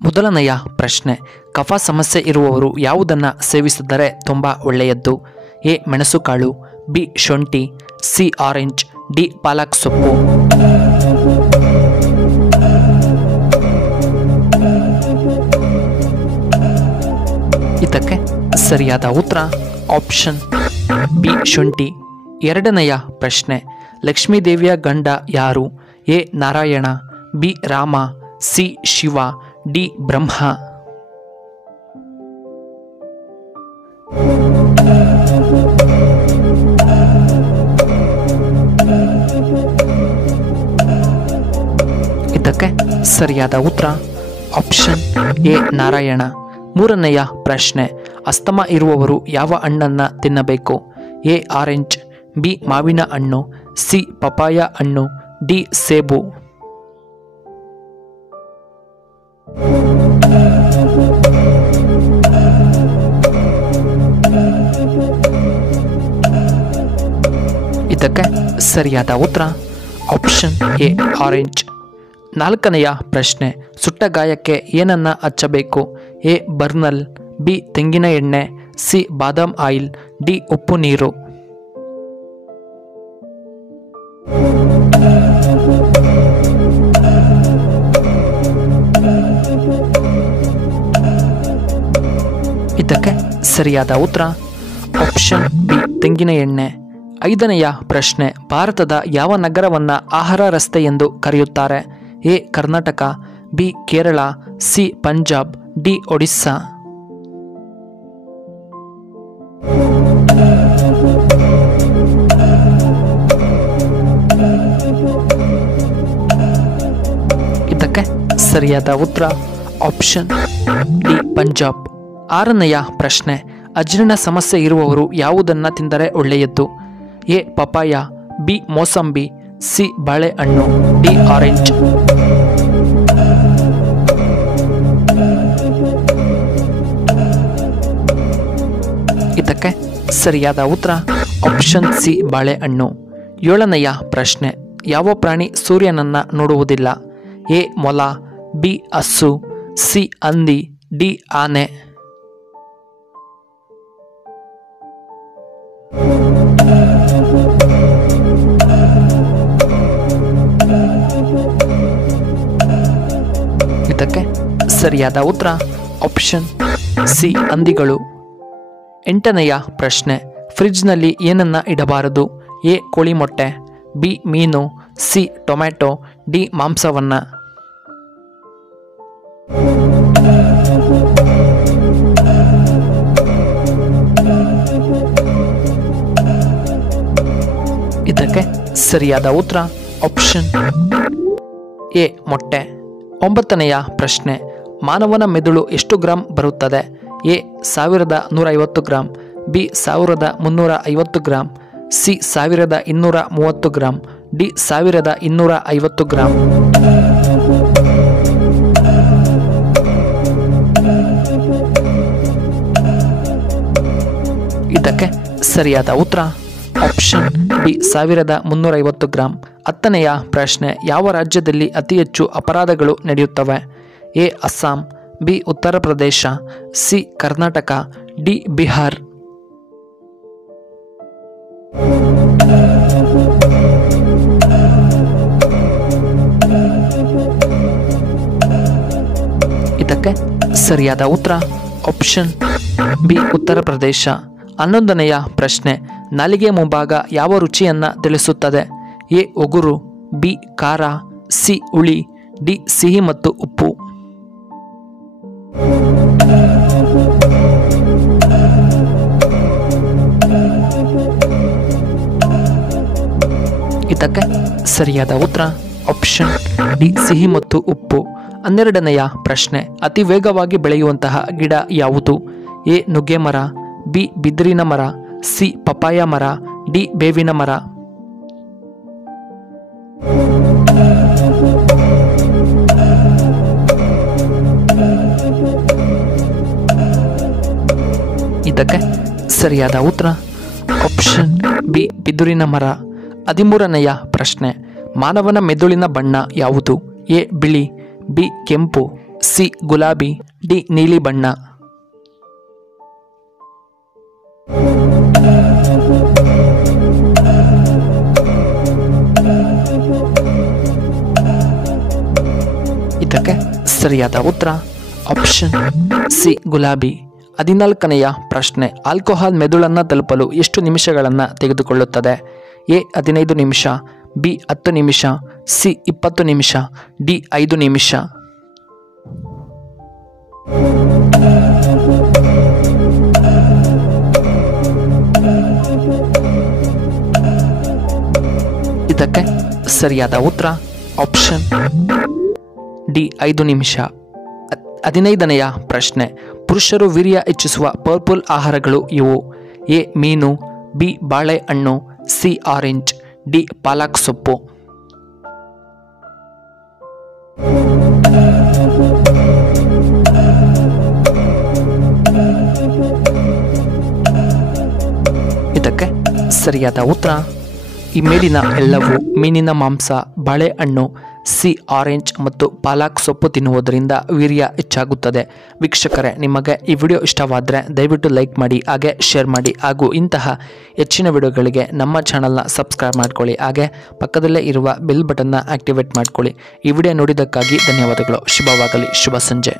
ಮೊದಲನೆಯ ಪ್ರಶ್ನೆ, ಕಫ ಸಮಸ್ಯೆ ಇರುವವರು ಯಾವುದನ್ನು ಸೇವಿಸಿದರೆ ತುಂಬ ಒಳ್ಳೆಯದ್ದು? ಎ ಮೆಣಸುಕಾಳು, ಬಿ ಶುಂಠಿ, ಸಿ ಆರೆಂಜ್, ಡಿ ಪಾಲಕ್ ಸೊಪ್ಪು. ಇದಕ್ಕೆ ಸರಿಯಾದ ಉತ್ತರ ಆಪ್ಷನ್ ಬಿ ಶುಂಠಿ. ಎರಡನೆಯ ಪ್ರಶ್ನೆ, ಲಕ್ಷ್ಮೀದೇವಿಯ ಗಂಡ ಯಾರು? A Narayana, B Rama, C Shiva, D Brahma. ಇದಕ್ಕೆ ಸರಿಯಾದ ಉತ್ತರ ಆಪ್ಷನ್ ಎ ನಾರಾಯಣ. ಮೂರನೆಯ ಪ್ರಶ್ನೆ, ಅಸ್ತಮ ಇರುವವರು ಯಾವ ಹಣ್ಣನ್ನು ತಿನ್ನಬೇಕು? ಎ ಆರೆಂಜ್, ಬಿ ಮಾವಿನ ಹಣ್ಣು, ಸಿ ಪಪಾಯ ಹಣ್ಣು, ಡಿ ಸೇಬು. ಇದಕ್ಕೆ ಸರಿಯಾದ ಉತ್ತರ ಆಪ್ಷನ್ ಎ ಆರೆಂಜ್. ನಾಲ್ಕನೆಯ ಪ್ರಶ್ನೆ, ಸುಟ್ಟ ಗಾಯಕ್ಕೆ ಏನನ್ನ ಹಚ್ಚಬೇಕು? ಎ ಬರ್ನಲ್, ಬಿ ತೆಂಗಿನ ಎಣ್ಣೆ, ಸಿ ಬಾದಾಮ್ ಆಯಿಲ್, ಡಿ ಉಪ್ಪು ನೀರು. ಇದಕ್ಕೆ ಸರಿಯಾದ ಉತ್ತರ ಆಪ್ಷನ್ ಬಿ ತೆಂಗಿನ ಎಣ್ಣೆ. ಐದನೆಯ ಪ್ರಶ್ನೆ, ಭಾರತದ ಯಾವ ನಗರವನ್ನು ಆಹಾರ ರಸ್ತೆ ಎಂದು ಕರೆಯುತ್ತಾರೆ? A Karnataka, B Kerala, C Punjab, D Odisha. ಇದಕ್ಕೆ ಸರಿಯಾದ ಉತ್ತರ ಆಪ್ಷನ್ ಡಿ ಪಂಜಾಬ್. ಆರನೆಯ ಪ್ರಶ್ನೆ, ಅಜೀರ್ಣ ಸಮಸ್ಯೆ ಇರುವವರು ಯಾವುದನ್ನು ತಿಂದರೆ ಒಳ್ಳೆಯದ್ದು? A papaya, B mosambi, C ಬಾಳೆಹಣ್ಣು, ಡಿ ಆರೆಂಜ್. ಇದಕ್ಕೆ ಸರಿಯಾದ ಉತ್ತರ ಆಪ್ಷನ್ ಸಿ ಬಾಳೆಹಣ್ಣು. ಏಳನೆಯ ಪ್ರಶ್ನೆ, ಯಾವ ಪ್ರಾಣಿ ಸೂರ್ಯನನ್ನು ನೋಡುವುದಿಲ್ಲ? ಎ ಮೊಲ, ಬಿ ಹಸು, ಸಿ ಹಂದಿ, ಡಿ ಆನೆ. ಇದಕ್ಕೆ ಸರಿಯಾದ ಉತ್ತರ ಆಪ್ಷನ್ ಸಿ ಹಂದಿಗಳು. ಎಂಟನೆಯ ಪ್ರಶ್ನೆ, ಫ್ರಿಡ್ಜ್ನಲ್ಲಿ ಏನನ್ನ ಇಡಬಾರದು? ಎ ಕೋಳಿ ಮೊಟ್ಟೆ, ಬಿ ಮೀನು, ಸಿ ಟೊಮ್ಯಾಟೊ, ಡಿ ಮಾಂಸವನ್ನ. ಇದಕ್ಕೆ ಸರಿಯಾದ ಉತ್ತರ ಆಪ್ಷನ್ ಎ ಮೊಟ್ಟೆ. ಒಂಬತ್ತನೆಯ ಪ್ರಶ್ನೆ, ಮಾನವನ ಮೆದುಳು ಎಷ್ಟು ಗ್ರಾಂ ಬರುತ್ತದೆ? A 1150 gram, B 1350 gram, C 1230 gram, D 1250 gram. ಇದಕ್ಕೆ ಸರಿಯಾದ ಉತ್ತರ ಆಪ್ಷನ್ ಬಿ 1350 ಗ್ರಾಂ. ಹತ್ತನೆಯ ಪ್ರಶ್ನೆ, ಯಾವ ರಾಜ್ಯದಲ್ಲಿ ಅತಿ ಹೆಚ್ಚು ಅಪರಾಧಗಳು ನಡೆಯುತ್ತವೆ? A Assam, B Uttar Pradesh, C Karnataka, D Bihar. ಇದಕ್ಕೆ ಸರಿಯಾದ ಉತ್ತರ ಆಪ್ಷನ್ ಬಿ ಉತ್ತರ ಪ್ರದೇಶ. 11ನೆಯ ಪ್ರಶ್ನೆ, ನಾಲಿಗೆ ಮುಂಭಾಗ ಯಾವ ರುಚಿಯನ್ನ ತಿಳಿಸುತ್ತದೆ? ಎ ಉಗುರು, ಬಿ ಖಾರ, ಸಿ ಹುಳಿ, ಡಿ ಸಿಹಿ ಮತ್ತು ಉಪ್ಪು. ಇದಕ್ಕೆ ಸರಿಯಾದ ಉತ್ತರ ಆಪ್ಷನ್ ಡಿ ಸಿಹಿ ಮತ್ತು ಉಪ್ಪು. 12ನೆಯ ಪ್ರಶ್ನೆ, ಅತಿ ವೇಗವಾಗಿ ಬೆಳೆಯುವಂತಹ ಗಿಡ ಯಾವುದು? ಎ ನುಗ್ಗೆ ಮರ, ಬಿ ಬಿದಿರಿನ ಮರ, ಸಿ ಪಪಾಯ ಮರ, ಡಿ ಬೇವಿನ ಮರ. ಇದಕ್ಕೆ ಸರಿಯಾದ ಉತ್ತರ ಆಪ್ಷನ್ ಬಿ ಬಿದುರಿನ ಮರ. 13ನೆಯ ಪ್ರಶ್ನೆ, ಮಾನವನ ಮೆದುಳಿನ ಬಣ್ಣ ಯಾವುದು? ಎ ಬಿಳಿ, ಬಿ ಕೆಂಪು, ಸಿ ಗುಲಾಬಿ, ಡಿ ನೀಲಿ ಬಣ್ಣ. ಇದಕ್ಕೆ ಸರಿಯಾದ ಉತ್ತರ ಆಪ್ಷನ್ ಸಿ ಗುಲಾಬಿ. 14ನೆಯ ಪ್ರಶ್ನೆ, ಆಲ್ಕೋಹಾಲ್ ಮೆದುಳನ್ನು ತಲುಪಲು ಎಷ್ಟು ನಿಮಿಷಗಳನ್ನು ತೆಗೆದುಕೊಳ್ಳುತ್ತದೆ? ಎ 15 ನಿಮಿಷ, ಬಿ 10 ನಿಮಿಷ, ಸಿ 20 ನಿಮಿಷ, ಡಿ 5 ನಿಮಿಷ. ಇದಕ್ಕೆ ಸರಿಯಾದ ಉತ್ತರ ಆಪ್ಷನ್ ಡಿ 5 ನಿಮಿಷ. 15ನೆಯ ಪ್ರಶ್ನೆ, ಪುರುಷರು ವೀರ್ಯ ಹೆಚ್ಚಿಸುವ ಪರ್ಪಲ್ ಆಹಾರಗಳು ಇವು? ಎ ಮೀನು, ಬಿ ಬಾಳೆಹಣ್ಣು, ಸಿ ಆರೆಂಜ್, ಡಿ ಪಾಲಕ್ ಸೊಪ್ಪು. ಇದಕ್ಕೆ ಸರಿಯಾದ ಉತ್ತರ ಈ ಮೇಲಿನ ಎಲ್ಲವೂ ಮೀನಿನ ಮಾಂಸ, ಬಾಳೆಹಣ್ಣು, ಸಿ ಆರೆಂಜ್ ಮತ್ತು ಪಾಲಕ್ ಸೊಪ್ಪು ತಿನ್ನುವುದರಿಂದ ವೀರ್ಯ ಹೆಚ್ಚಾಗುತ್ತದೆ. ವೀಕ್ಷಕರೇ, ನಿಮಗೆ ಈ ವಿಡಿಯೋ ಇಷ್ಟವಾದರೆ ದಯವಿಟ್ಟು ಲೈಕ್ ಮಾಡಿ, ಹಾಗೆ ಶೇರ್ ಮಾಡಿ, ಹಾಗೂ ಇಂತಹ ಹೆಚ್ಚಿನ ವಿಡಿಯೋಗಳಿಗೆ ನಮ್ಮ ಚಾನಲ್ನ ಸಬ್ಸ್ಕ್ರೈಬ್ ಮಾಡ್ಕೊಳ್ಳಿ. ಹಾಗೆ ಪಕ್ಕದಲ್ಲೇ ಇರುವ ಬೆಲ್ ಬಟನ್ನ ಆಕ್ಟಿವೇಟ್ ಮಾಡ್ಕೊಳ್ಳಿ. ಈ ವಿಡಿಯೋ ನೋಡಿದ್ದಕ್ಕಾಗಿ ಧನ್ಯವಾದಗಳು. ಶುಭವಾಗಲಿ. ಶುಭ ಸಂಜೆ.